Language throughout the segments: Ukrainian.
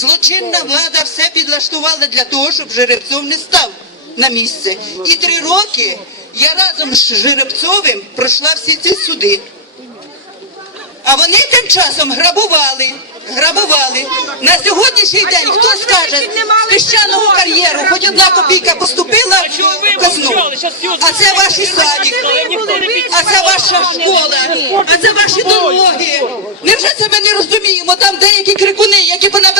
Злочинна влада все підлаштувала для того, щоб Жеребцов не став на місце. І три роки я разом з Жеребцовим пройшла всі ці суди. А вони тим часом грабували, грабували. На сьогоднішній день хто скаже, з піщаного кар'єру хоч одна копійка поступила в казну. А це ваші садик, а це ваша школа, а це ваші дороги. Невже це ми не розуміємо? Там деякі крикуни, які понабиралися земель,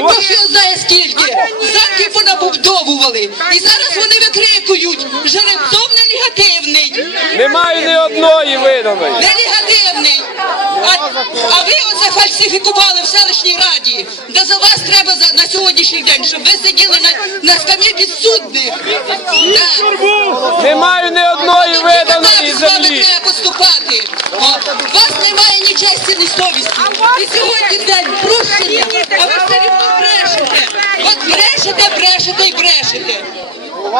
Бог його знає скільки, замки понабудовували. І зараз вони викрикують, Жеребцов не негативний. Немає ні одної виданої. Не негативний. А, а ви оце фальсифікували в селищній раді. Да за вас треба за, на сьогоднішній день, щоб ви сиділи на, на скам'ї підсудних. Да. Немає ні одної виданої з вами землі. треба поступати. О, вас немає ні честі, ні совісті. І сьогодні день прощення, а ви все рівно брешете. От брешете і брешете.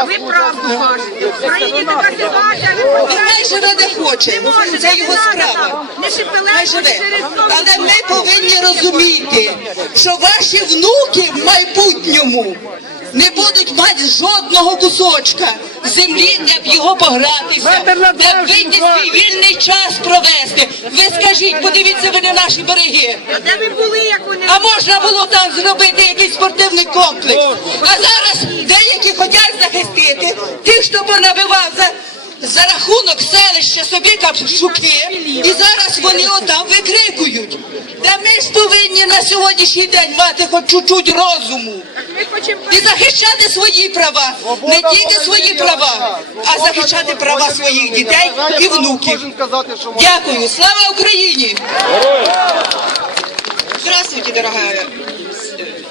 Ви правду кажете. В країні така ситуація, ви Нехай живе де хоче. Це його справа. Не Хай живе. через Але ми повинні розуміти, що ваші внуки в майбутньому не будуть мати жодного кусочка землі, де б його погратися, де б вийти свій вільний час провести. Ви скажіть, подивіться ви на наші береги. А де ви були, як вони? А можна було там зробити якийсь спортивний комплекс. А зараз деякі хочуть захистити тих, хто понабивав за, за рахунок селища собі капшуки, і зараз вони отам викрикують. Та ми ж повинні на сьогоднішній день мати хоч чуть-чуть розуму і захищати свої права, не тільки свої права, а захищати права своїх дітей і внуків. Дякую, слава Україні! Здравствуйте, дорогая,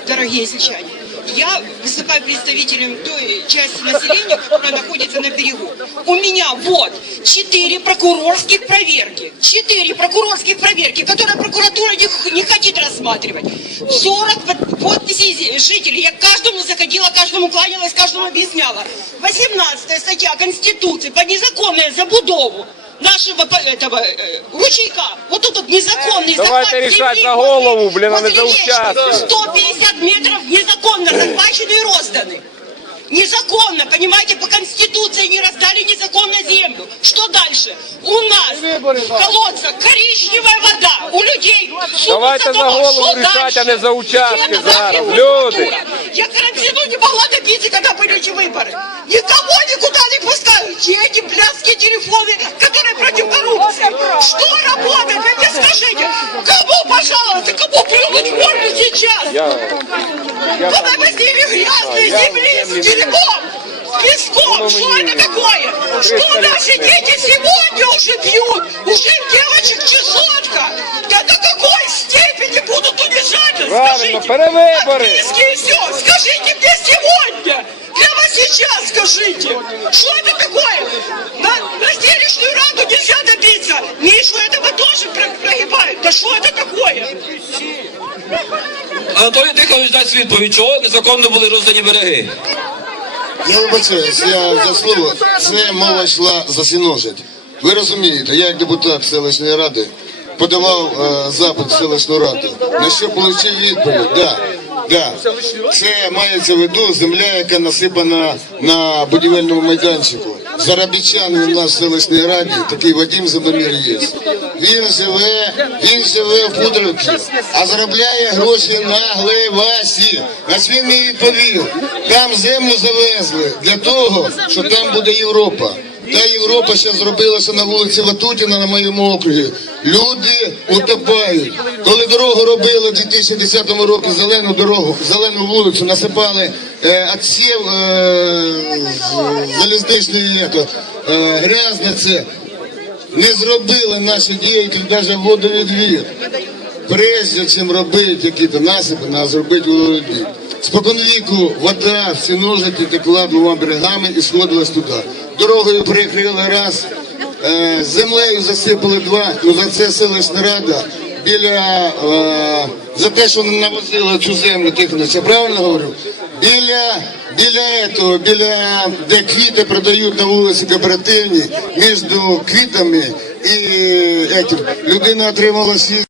дорогие сельчане. Я выступаю представителем той части населения, которая находится на берегу. У меня вот четыре прокурорских проверки. Четыре прокурорских проверки, которые прокуратура не, не хочет рассматривать. 40 под- подписей жителей. Я каждому заходила, каждому кланялась, каждому объясняла. 18 статья Конституции по незаконной забудову нашего этого э, ручейка. Вот тут вот незаконный Давайте захват решать земли за голову, блин, а не за участок. 150 метров незаконно захвачены и розданы. Незаконно, понимаете, по Конституции не раздали незаконно землю. Что дальше? У нас в колодцах коричневая вода, у людей Давайте за голову Что решать, дальше? а не за участки зараз. Люди. Я карантину не могла добиться, когда были эти выборы. Никого никуда не пускают. Где эти блядские телефоны, которые против коррупции? Что работает? Вы мне скажите. Кому пожаловаться? Кому в морду сейчас? Куда мы с ними грязные земли с дерьмом? С песком, что это такое? Что наши дети сегодня уже пьют? Уже девочек чесотка? Да до какой степени будут унижать? Правильно, перевыборы. Отписки и все. Скажите мне сегодня. Прямо сейчас скажите. Что это такое? На, на селищную раду нельзя добиться. Мишу этого тоже про- прогибают. Да что это такое? Анатолій Тихонович дасть відповідь, чого незаконно були роздані береги. Я вибачаюсь, я за слово. Це мова йшла за сіножить. Ви розумієте, я як депутат селищної ради подавав е, запит в селищну раду. На що отримав відповідь? Да, да. Це мається в виду земля, яка насипана на будівельному майданчику. Заробітчанин у нас в селищній раді, такий Вадим Забомір є. Він живе, він живе в Пудровці, а заробляє гроші на Глевасі. Ось він мені відповів. Там землю завезли для того, що там буде Європа. Та Європа ще зробилася на вулиці Ватутіна на моєму округі. Люди утопають. Коли дорогу робили в 2010 році, зелену дорогу, зелену вулицю, насипали е, отсів е, залізничної ето, е, грязне це. Не зробили наші діятелі навіть водовідвід. Прежде чим робити якісь насипи, треба зробити водовідвід. Споконвіку вода всі ножики текла двома берегами і сходилась туди. Дорогою перекрили раз, землею засипали два, ну за це селищна рада біля за те, що не навозили цю землю, Тихонович, я правильно говорю? Біля біля этого, біля де квіти продають на вулиці кооперативні, між квітами і етим, людина отримала 6